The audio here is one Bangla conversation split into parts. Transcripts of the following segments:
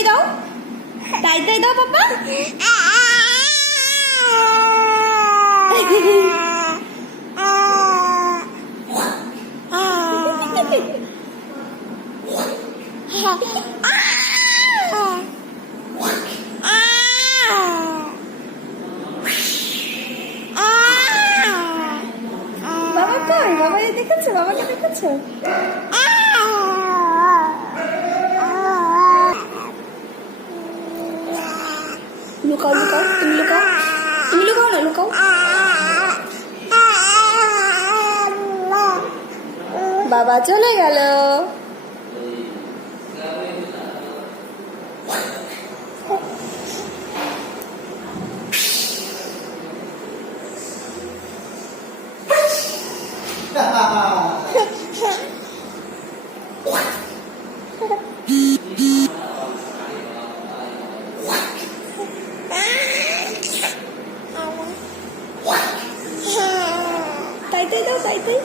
তাই দাও, তাই তাই দাও পাপা। বাবা কই? বাবা দেখেছো? বাবাকে দেখেছো? লুকাও লুকাও, তুমি লুকাও, তুমি লুকাও না, লুকাও। বাবা চলে গেল। তাই তাই দাও, তাই তাই।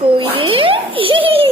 কই রে?